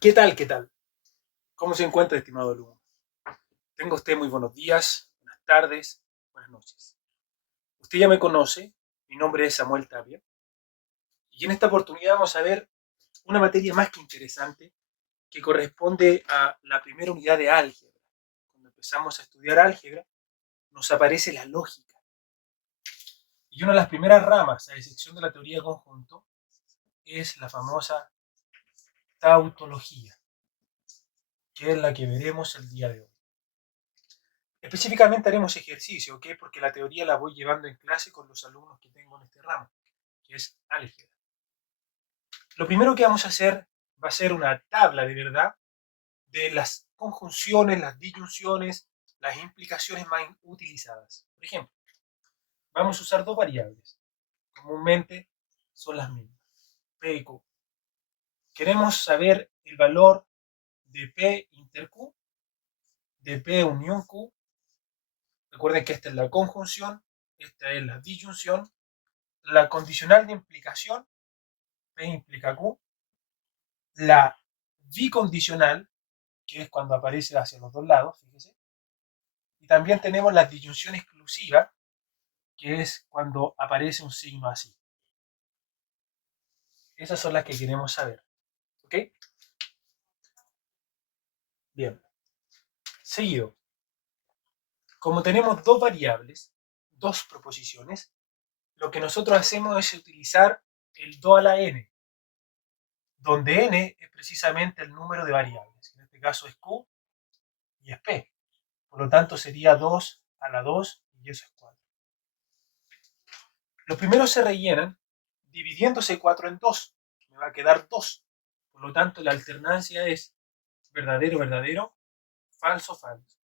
¿Qué tal? ¿Qué tal? ¿Cómo se encuentra, estimado alumno? Tenga usted muy buenos días, buenas tardes, buenas noches. Usted ya me conoce, mi nombre es Samuel Tapia, y en esta oportunidad vamos a ver una materia más que interesante que corresponde a la primera unidad de álgebra. Cuando empezamos a estudiar álgebra, nos aparece la lógica. Y una de las primeras ramas, a excepción de la teoría de conjunto, es la famosa tautología, que es la que veremos el día de hoy. Específicamente haremos ejercicio, ¿ok? Porque la teoría la voy llevando en clase con los alumnos que tengo en este ramo, que es álgebra. Lo primero que vamos a hacer va a ser una tabla de verdad de las conjunciones, las disyunciones, las implicaciones más utilizadas. Por ejemplo, vamos a usar dos variables. Comúnmente son las mismas, P y Q. Queremos saber el valor de P inter Q, de P unión Q. Recuerden que esta es la conjunción, esta es la disyunción. La condicional de implicación, P implica Q. La bicondicional, que es cuando aparece hacia los dos lados, fíjese. Y también tenemos la disyunción exclusiva, que es cuando aparece un signo así. Esas son las que queremos saber. ¿Ok? Bien. Seguido. Como tenemos dos variables, dos proposiciones, lo que nosotros hacemos es utilizar el 2 a la n, donde n es precisamente el número de variables. En este caso es q y es p. Por lo tanto sería 2 a la 2 y eso es 4. Los primeros se rellenan dividiéndose 4 en 2. Me va a quedar 2. Por lo tanto la alternancia es verdadero, verdadero, falso, falso.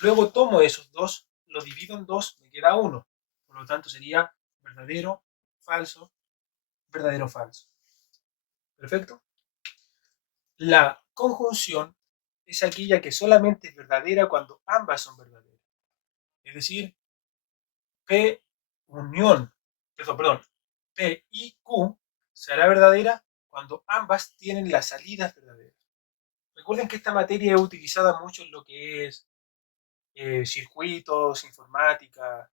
Luego tomo esos dos, los divido en 2, me queda 1. Por lo tanto sería verdadero, falso, verdadero, falso. ¿Perfecto? La conjunción es aquella que solamente es verdadera cuando ambas son verdaderas. Es decir, P unión, perdón, P y Q será verdadera cuando ambas tienen las salidas verdaderas. Recuerden que esta materia es utilizada mucho en lo que es circuitos, informática,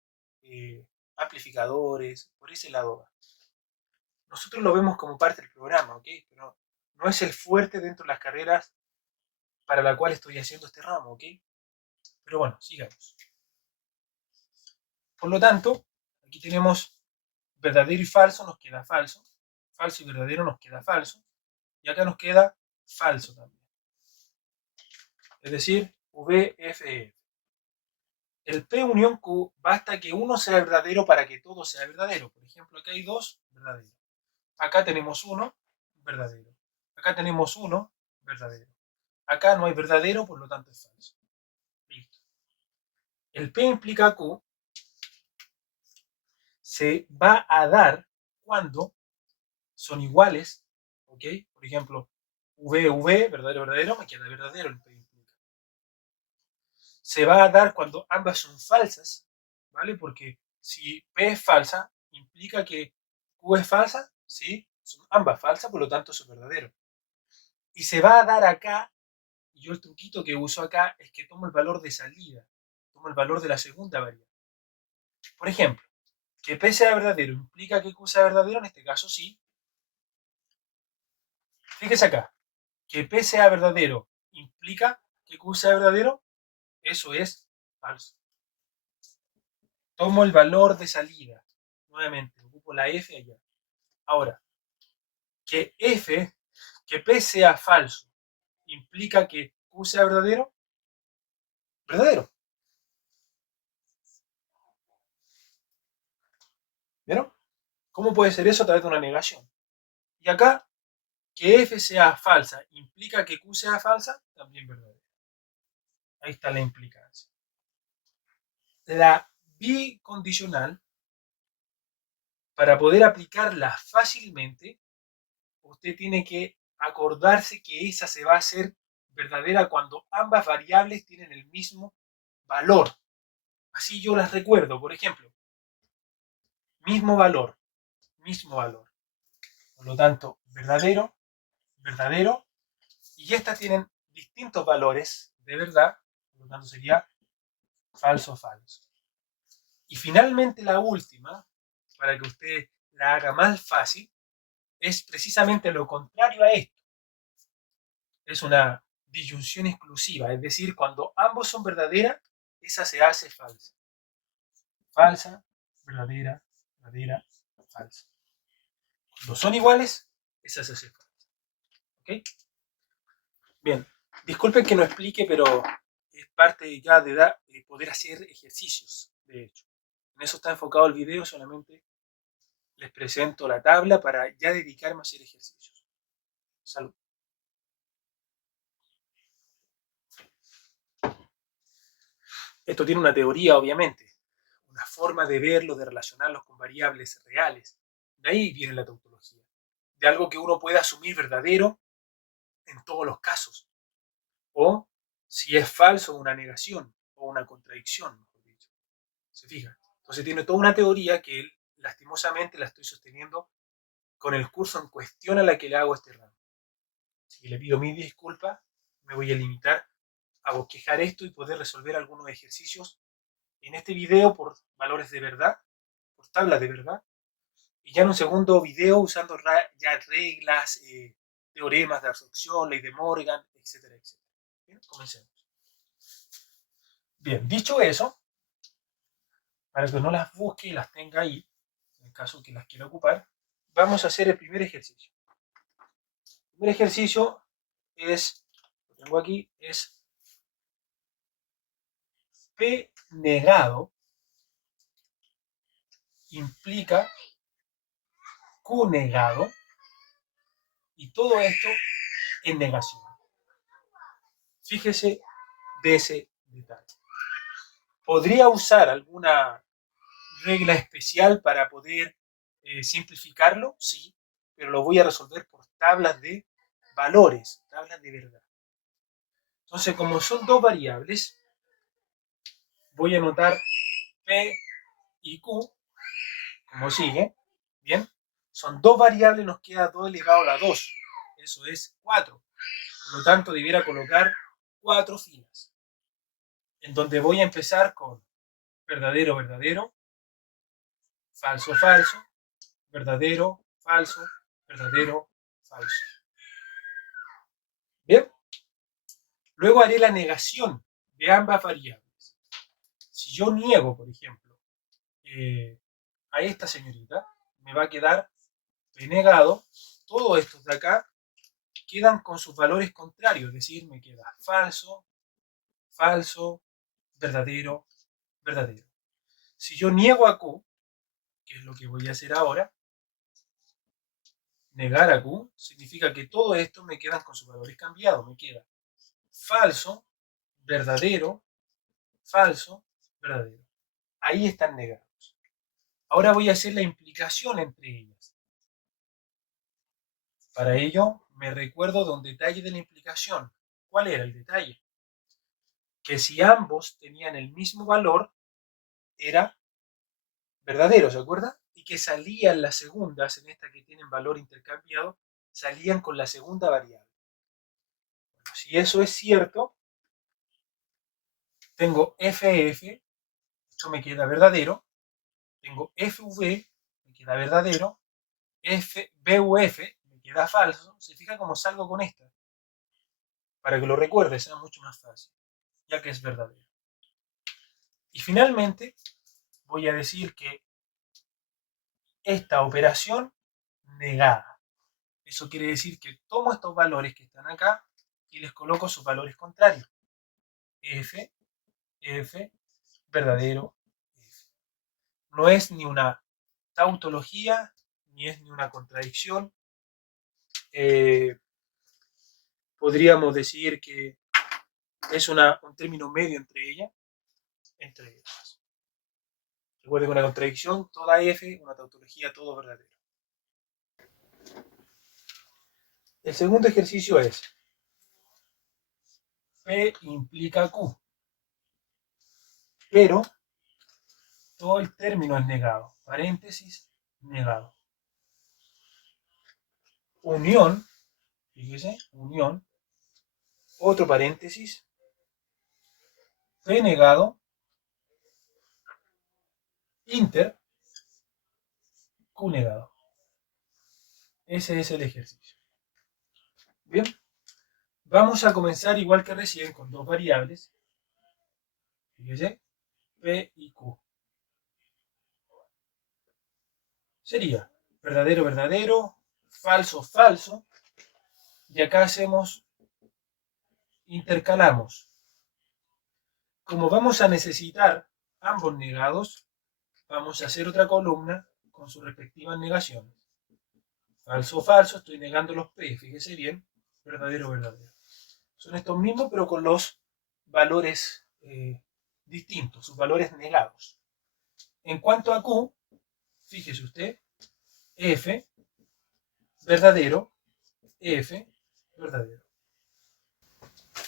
amplificadores, por ese lado va. Nosotros lo vemos como parte del programa, ¿ok? Pero no es el fuerte dentro de las carreras para la cual estoy haciendo este ramo, ¿ok? Pero bueno, sigamos. Por lo tanto, aquí tenemos verdadero y falso, nos queda falso. Falso y verdadero nos queda falso. Y acá nos queda falso también. Es decir, VFE. El P unión Q basta que uno sea verdadero para que todo sea verdadero. Por ejemplo, acá hay dos verdaderos. Acá tenemos uno verdadero. Acá tenemos uno verdadero. Acá no hay verdadero, por lo tanto es falso. Listo. El P implica Q se va a dar cuando son iguales, ¿ok? Por ejemplo, V, verdadero, verdadero, me queda verdadero el P implica. Se va a dar cuando ambas son falsas, ¿vale? Porque si P es falsa, implica que Q es falsa, ¿sí? Son ambas falsas, por lo tanto es verdadero. Y se va a dar acá, y yo el truquito que uso acá es que tomo el valor de salida, tomo el valor de la segunda variable. Por ejemplo, que P sea verdadero implica que Q sea verdadero, en este caso sí. Fíjese acá, que P sea verdadero implica que Q sea verdadero, eso es falso. Tomo el valor de salida, nuevamente, ocupo la F allá. Ahora, que P sea falso, implica que Q sea verdadero, verdadero. ¿Vieron? ¿Cómo puede ser eso a través de una negación? Y acá, que F sea falsa, implica que Q sea falsa, también verdadero. Ahí está la implicancia. La bicondicional, para poder aplicarla fácilmente, usted tiene que acordarse que esa se va a hacer verdadera cuando ambas variables tienen el mismo valor. Así yo las recuerdo, por ejemplo, mismo valor, mismo valor. Por lo tanto, verdadero, verdadero, Y estas tienen distintos valores de verdad, por lo tanto sería falso, falso. Y finalmente la última, para que usted la haga más fácil, es precisamente lo contrario a esto. Es una disyunción exclusiva, es decir, cuando ambos son verdaderas, esa se hace falsa. Falsa, verdadera, verdadera, falsa. Cuando son iguales, esa se hace falsa. ¿Ok? Bien, disculpen que no explique, pero es parte ya de poder hacer ejercicios, de hecho. En eso está enfocado el video, solamente les presento la tabla para ya dedicarme a hacer ejercicios. Salud. Esto tiene una teoría, obviamente, una forma de verlo, de relacionarlos con variables reales. De ahí viene la tautología, de algo que uno puede asumir verdadero en todos los casos, o si es falso, una negación o una contradicción, mejor dicho. ¿Se fija? Entonces tiene toda una teoría que lastimosamente la estoy sosteniendo con el curso en cuestión a la que le hago este ramo. Así que le pido mil disculpas, me voy a limitar a bosquejar esto y poder resolver algunos ejercicios en este video por valores de verdad, por tablas de verdad, y ya en un segundo video usando ya reglas, teoremas de absorción, ley de Morgan, etcétera, etcétera. Bien, comencemos. Bien, dicho eso, para que no las busque y las tenga ahí, en el caso que las quiera ocupar, vamos a hacer el primer ejercicio. El primer ejercicio es, lo tengo aquí, es P negado implica Q negado, y todo esto en negación. Fíjese de ese detalle. ¿Podría usar alguna regla especial para poder simplificarlo? Sí, pero lo voy a resolver por tablas de valores, tablas de verdad. Entonces, como son dos variables, voy a anotar P y Q como sigue. Bien, son dos variables, nos queda 2 elevado a la 2. Eso es 4. Por lo tanto, debiera colocar 4 filas, en donde voy a empezar con verdadero, verdadero, falso, falso, verdadero, falso, verdadero, falso. Bien, luego haré la negación de ambas variables. Si yo niego, por ejemplo, a esta señorita, me va a quedar P negado. Todos estos de acá quedan con sus valores contrarios, es decir, me queda falso, falso, verdadero, verdadero. Si yo niego a Q, que es lo que voy a hacer ahora, negar a Q significa que todo esto me quedan con sus valores cambiados, me queda falso, verdadero, falso, verdadero. Ahí están negados. Ahora voy a hacer la implicación entre ellas. Para ello, me recuerdo de un detalle de la implicación. ¿Cuál era el detalle? Que si ambos tenían el mismo valor, era verdadero, ¿se acuerda? Y que salían las segundas, en esta que tienen valor intercambiado, salían con la segunda variable. Bueno, si eso es cierto, tengo FF, esto me queda verdadero, tengo FV, me queda verdadero, BUF, me queda falso. Se fija cómo salgo con esta, para que lo recuerde, sea mucho más fácil, ya que es verdadero. Y finalmente, voy a decir que esta operación negada. Eso quiere decir que tomo estos valores que están acá y les coloco sus valores contrarios. F, F, verdadero, F. No es ni una tautología, ni es ni una contradicción. Podríamos decir que es un término medio entre ellas. Recuerden que una contradicción, toda F, una tautología, todo verdadero. El segundo ejercicio es P implica Q, pero todo el término es negado, paréntesis, negado. Unión, fíjese, unión, otro paréntesis, P negado, inter, Q negado. Ese es el ejercicio. Bien, vamos a comenzar igual que recién con dos variables. Fíjese, P y Q. Sería verdadero, verdadero, falso, falso. Y acá intercalamos. Como vamos a necesitar ambos negados, vamos a hacer otra columna con sus respectivas negaciones. Falso, falso, estoy negando los P, fíjese bien, verdadero, verdadero. Son estos mismos, pero con los valores distintos, sus valores negados. En cuanto a Q, fíjese usted, F, verdadero, F, verdadero.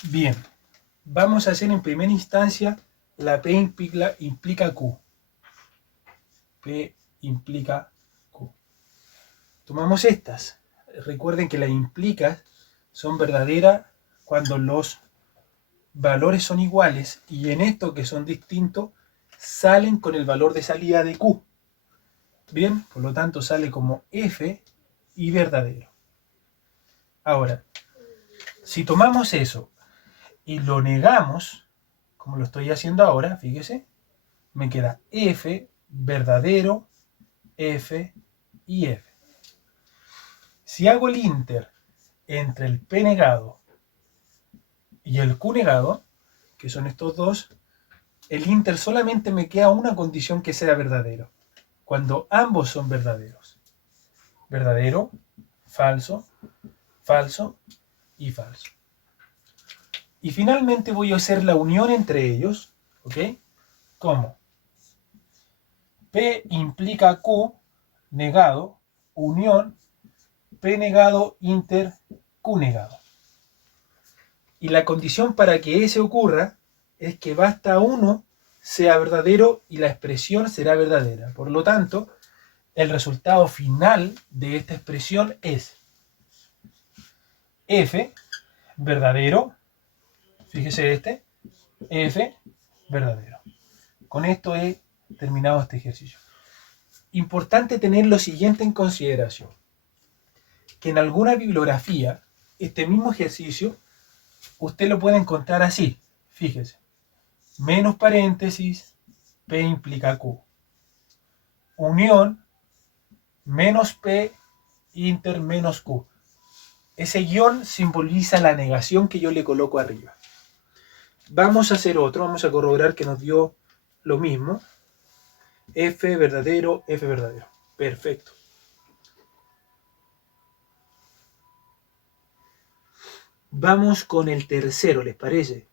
Bien, vamos a hacer en primera instancia la P implica Q. P implica Q. Tomamos estas. Recuerden que las implicas son verdaderas cuando los valores son iguales y en estos que son distintos salen con el valor de salida de Q. Bien, por lo tanto sale como F y verdadero. Ahora, si tomamos eso y lo negamos, como lo estoy haciendo ahora, fíjese, me queda F, verdadero, F y F. Si hago el inter entre el P negado y el Q negado, que son estos dos, el inter solamente me queda una condición que sea verdadero, cuando ambos son verdaderos. Verdadero, falso, falso y falso. Y finalmente voy a hacer la unión entre ellos, ¿ok? ¿Cómo? P implica Q negado, unión, P negado, inter, Q negado. Y la condición para que ese ocurra es que basta uno sea verdadero y la expresión será verdadera. Por lo tanto, el resultado final de esta expresión es F, verdadero, fíjese este, F, verdadero. Con esto he terminado este ejercicio. Importante tener lo siguiente en consideración, que en alguna bibliografía, este mismo ejercicio, usted lo puede encontrar así, fíjese, menos paréntesis, P implica Q. Unión, menos P, inter, menos Q. Ese guión simboliza la negación que yo le coloco arriba. Vamos a hacer otro, vamos a corroborar que nos dio lo mismo. F verdadero, F verdadero. Perfecto. Vamos con el tercero, ¿les parece?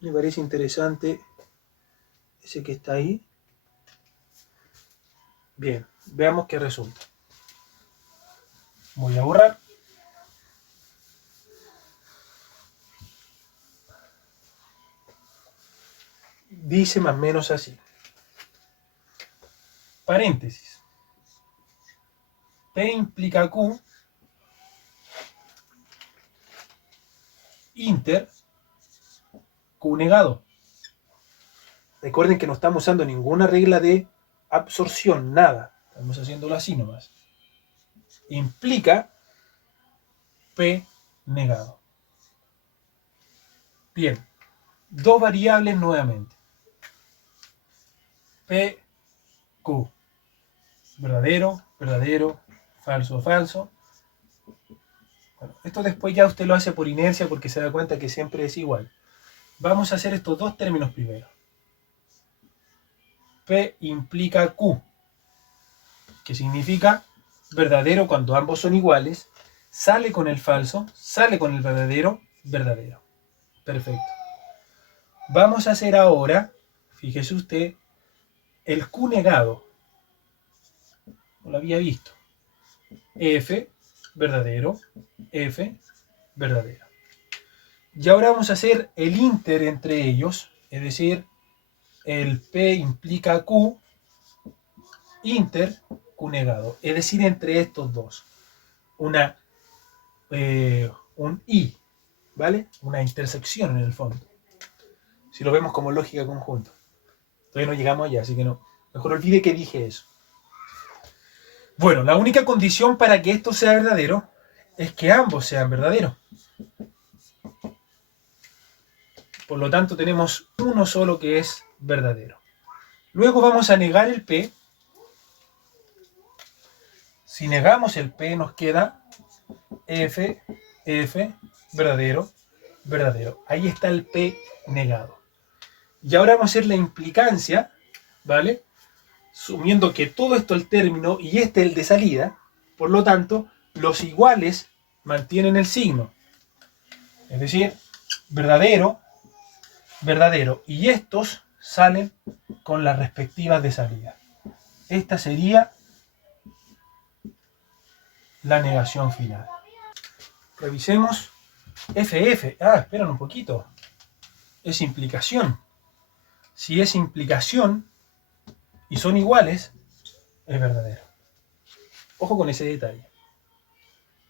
Me parece interesante ese que está ahí. Bien, veamos qué resulta. Voy a borrar. Dice más o menos así. Paréntesis. P implica Q. Inter. Q negado. Recuerden que no estamos usando ninguna regla de absorción, nada. Estamos haciéndolo así nomás. Implica P negado. Bien. Dos variables nuevamente. P, Q. Verdadero, verdadero, falso, falso. Bueno, esto después ya usted lo hace por inercia porque se da cuenta que siempre es igual. Vamos a hacer estos dos términos primero. P implica Q, que significa verdadero cuando ambos son iguales, sale con el falso, sale con el verdadero, verdadero. Perfecto. Vamos a hacer ahora, fíjese usted, el Q negado. No lo había visto. F, verdadero, F, verdadero. Y ahora vamos a hacer el inter entre ellos, es decir, el P implica Q, inter, Q negado, es decir, entre estos dos. Una un y, ¿vale? Una intersección en el fondo. Si lo vemos como lógica conjunta. Todavía no llegamos allá, así que no. Mejor olvide que dije eso. Bueno, la única condición para que esto sea verdadero es que ambos sean verdaderos. Por lo tanto, tenemos uno solo que es verdadero. Luego vamos a negar el P. Si negamos el P, nos queda F, F, verdadero, verdadero. Ahí está el P negado. Y ahora vamos a hacer la implicancia, ¿vale? Asumiendo que todo esto es el término y este es el de salida, por lo tanto, los iguales mantienen el signo. Es decir, verdadero, verdadero. Y estos salen con las respectivas de salida. Esta sería la negación final. Revisemos FF. Ah, esperan un poquito. Es implicación. Si es implicación y son iguales, es verdadero. Ojo con ese detalle.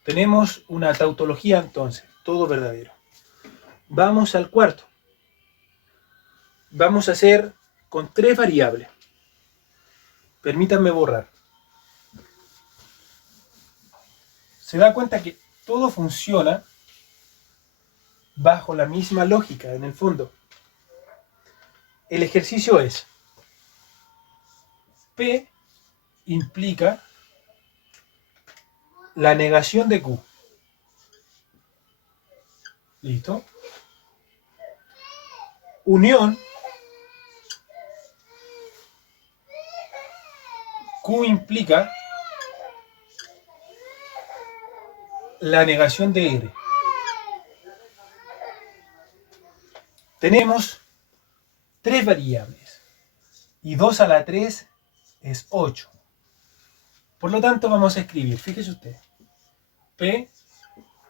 Tenemos una tautología entonces, todo verdadero. Vamos al cuarto. Vamos a hacer con 3 variables. Permítanme borrar. Se da cuenta que todo funciona bajo la misma lógica en el fondo. El ejercicio es P implica la negación de Q. ¿Listo? Unión Q implica la negación de R. Tenemos 3 variables y 2 a la 3 es 8. Por lo tanto vamos a escribir, fíjese usted, P,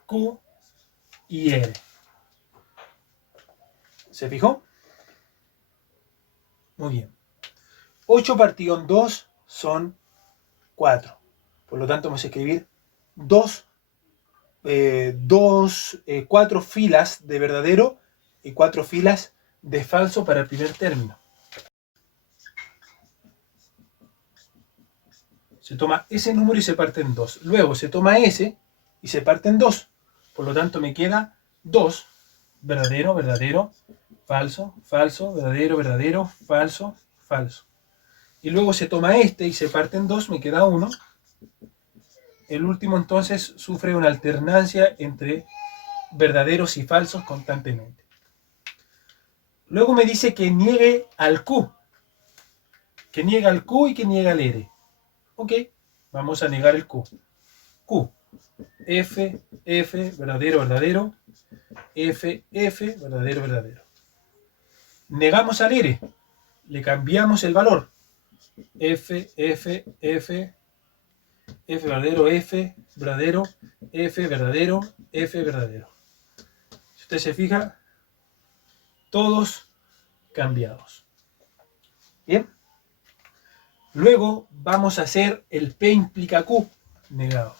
Q y R. ¿Se fijó? Muy bien. 8 partido en 2 son 4. Por lo tanto vamos a escribir 4 filas de verdadero y 4 filas de falso para el primer término. Se toma ese número y se parte en 2. Luego se toma ese y se parte en 2. Por lo tanto me queda 2, verdadero, verdadero, falso, falso, verdadero, verdadero, falso, falso. Y luego se toma este y se parte en 2, me queda 1. El último entonces sufre una alternancia entre verdaderos y falsos constantemente. Luego me dice que niegue al Q. Que niega al Q y que niega al R. Ok, vamos a negar el Q. Q. F, F, verdadero, verdadero. F, F, verdadero, verdadero. Negamos al R. Le cambiamos el valor. F, F, F, F, verdadero, F, verdadero, F, verdadero, F, verdadero. Si usted se fija, todos cambiados. Bien. Luego vamos a hacer el P implica Q negado.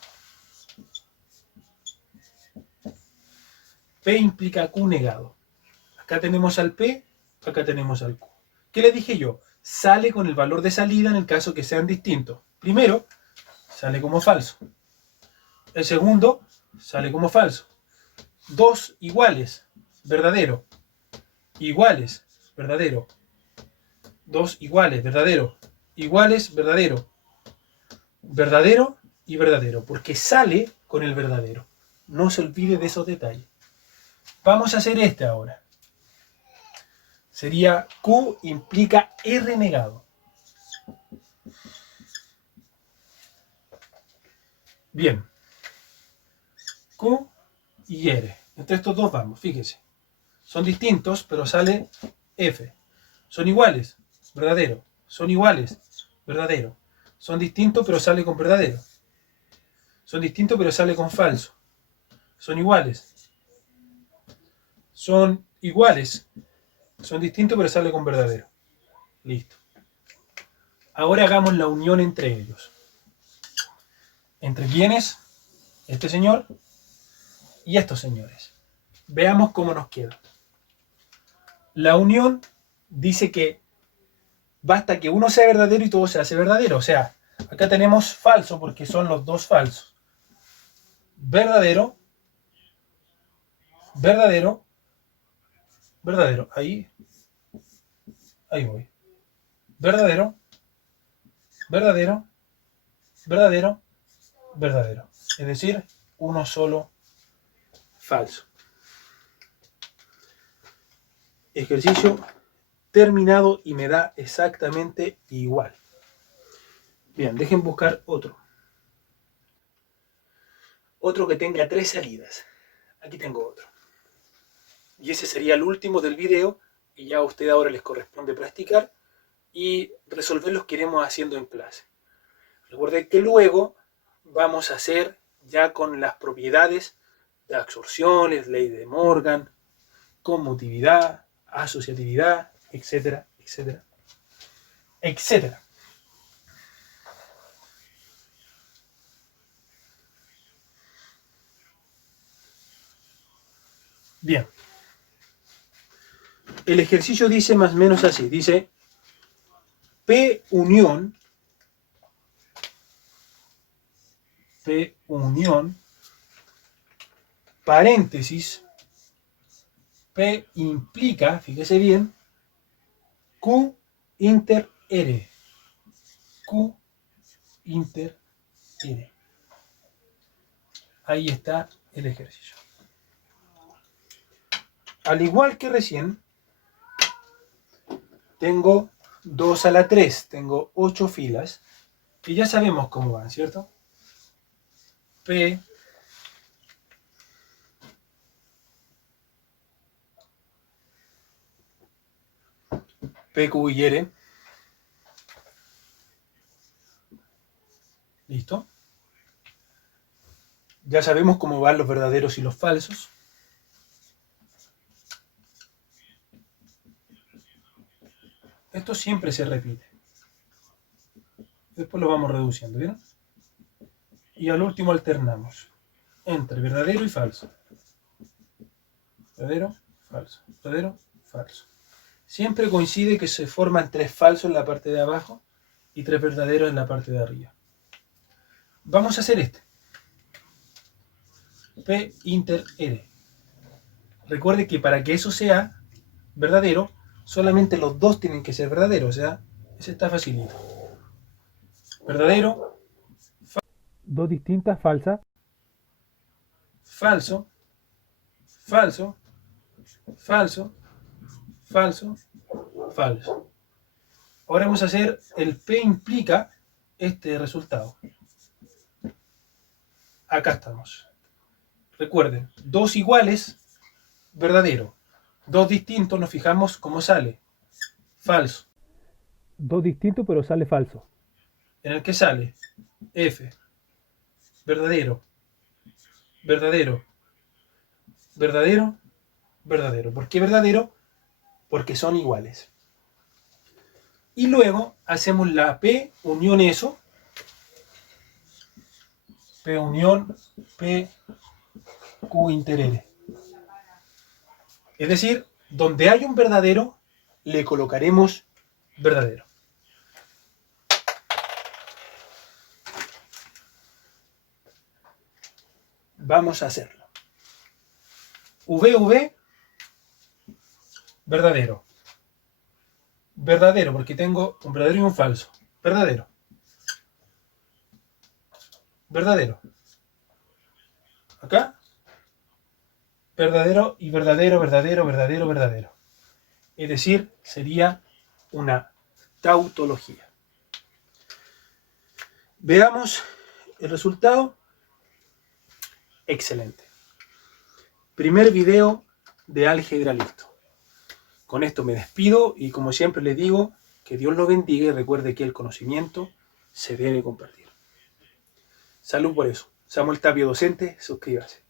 P implica Q negado. Acá tenemos al P, acá tenemos al Q. ¿Qué le dije yo? Sale con el valor de salida en el caso que sean distintos. Primero, sale como falso. El segundo, sale como falso. 2 iguales, verdadero. Iguales, verdadero. 2 iguales, verdadero. Iguales, verdadero. Verdadero y verdadero, porque sale con el verdadero. No se olvide de esos detalles. Vamos a hacer este ahora. Sería Q implica R negado. Bien. Q y R. Entre estos dos vamos, fíjese. Son distintos, pero sale F. Son iguales, verdadero. Son iguales, verdadero. Son distintos, pero sale con verdadero. Son distintos, pero sale con falso. Son iguales. Son iguales. Son distintos, pero sale con verdadero. Listo. Ahora hagamos la unión entre ellos. ¿Entre quiénes? Este señor y estos señores. Veamos cómo nos queda. La unión dice que basta que uno sea verdadero y todo se hace verdadero. O sea, acá tenemos falso porque son los dos falsos. Verdadero, verdadero, verdadero. Ahí voy. Verdadero, verdadero, verdadero, verdadero. Es decir, uno solo falso. Ejercicio terminado y me da exactamente igual. Bien, dejen buscar otro. Otro que tenga 3 salidas. Aquí tengo otro. Y ese sería el último del video. Y ya a usted ahora les corresponde practicar y resolver los que iremos haciendo en clase. Recuerden que luego vamos a hacer ya con las propiedades de absorciones, ley de Morgan, conmutividad, asociatividad, etcétera, etcétera, etcétera. Bien. El ejercicio dice más o menos así. Dice P unión, paréntesis, P implica, fíjese bien, Q inter R. Q inter R. Ahí está el ejercicio. Al igual que recién, tengo 2 a la 3, tengo 8 filas, y ya sabemos cómo van, ¿cierto? P Q y R. ¿Listo? Ya sabemos cómo van los verdaderos y los falsos. Esto siempre se repite. Después lo vamos reduciendo, ¿vieron? Y al último alternamos entre verdadero y falso. Verdadero, falso. Verdadero, falso. Siempre coincide que se forman 3 falsos en la parte de abajo y 3 verdaderos en la parte de arriba. Vamos a hacer este. P inter R. Recuerde que para que eso sea verdadero, solamente los dos tienen que ser verdaderos. O sea, ese está facilito. Verdadero, dos distintas falsas, falso, falso, falso, falso, falso. Ahora vamos a hacer el P implica este resultado. Acá estamos. Recuerden, dos iguales, verdadero. Dos distintos, nos fijamos cómo sale. Falso. Dos distintos, pero sale falso. En el que sale F. Verdadero. Verdadero. Verdadero. Verdadero. ¿Por qué verdadero? Porque son iguales. Y luego hacemos la P unión eso. P unión P Q inter R. Es decir, donde hay un verdadero, le colocaremos verdadero. Vamos a hacerlo. VV, verdadero. Verdadero, porque tengo un verdadero y un falso. Verdadero. Verdadero. Acá. Verdadero y verdadero, verdadero, verdadero, verdadero. Es decir, sería una tautología. Veamos el resultado. Excelente. Primer video de álgebra listo. Con esto me despido y como siempre les digo, que Dios lo bendiga y recuerde que el conocimiento se debe compartir. Salud por eso. Samuel Tapio, docente, suscríbase.